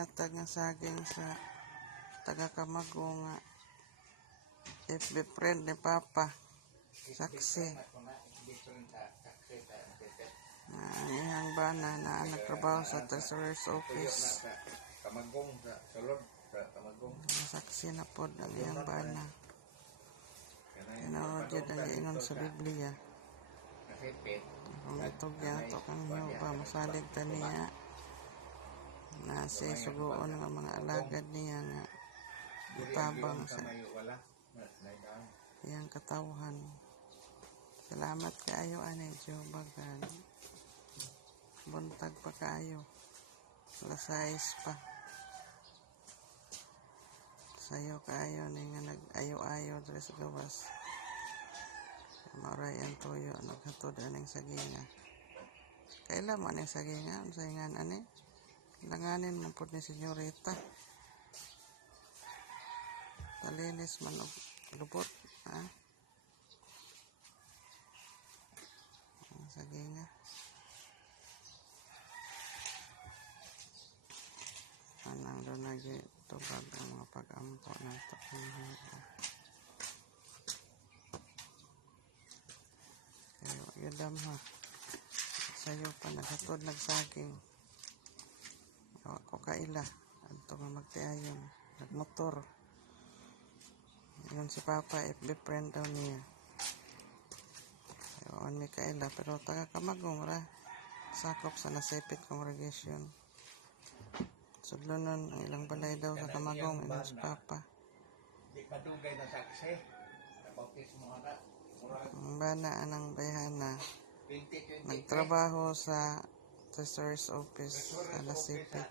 gihatag nga saging sa taga-Kamago nga FB friend ni Papa saksi na ang iyang bana na nagtrabaho sa Treasurer's Office. Kamagong sa sulod sa Kamagong. Saksi na po ang iyang bana. Tinawag yun ang giingon sa Biblia. Kung ito gyato kang nyo ba masalig ta niya na siya sugoon ng mga alagad niya nga itabang sa iyang katawhan. Salamat kaayo ani Jobagan. Buntag pa kaayo. Lasais pa. Sayo kaayo ni nga nag-ayo-ayo dres sa gawas. Maray ang tuyo naghatod aning saginga. Kailan man ang saginga ang saingan ani? Langanin man po ni senyorita. Talinis man og lubot, ha? Ang saginga. Anang doon lagi tubag ang mga pag-ampo na ito. Kaya yun ha. Sayo pa naghatod nagsaging. Ako kaila. Adto nga magtiayon. Nagmotor. Yun si Papa, FB friend daw niya. Yun, may kaila. Pero taga-Kamagong ra. Sakop sa Nasipit Congregation. Sudlonon, ang ilang balay daw sa Kamagong. Yun si Papa. Di padugay na saksi. Nabautis mo na. Ang bana anang bayhana. Nagtrabaho sa Treasurer's Office sa Nasipit.